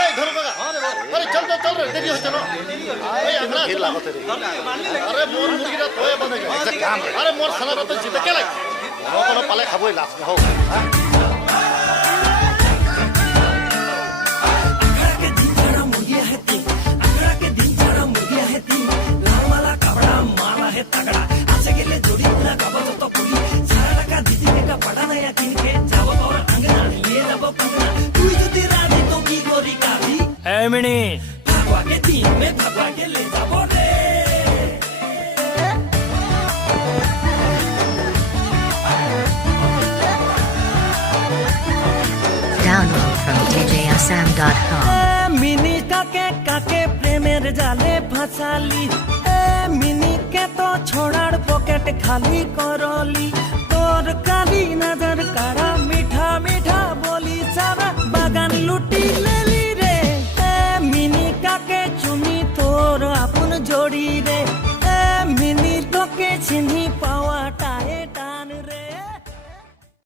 এই ধরো কাকা আরে চল রে দেরি হচ্ছে না এই আমরা ভিড় লাগতে রে আরে মোর মুরগিটা তোয়ে বনে গেছে কাম আরে মোর সালাটা তো জিতে কে লাগে কোনো পালে খাবই লাস্ট হোক Download from djsam.com. মিনি কাকে প্রেমের জালে ফাঁসালি মিনিকে তো ছোড়ার পকেট খালি করলি তোর কালি নজর কারা মিঠা মিঠা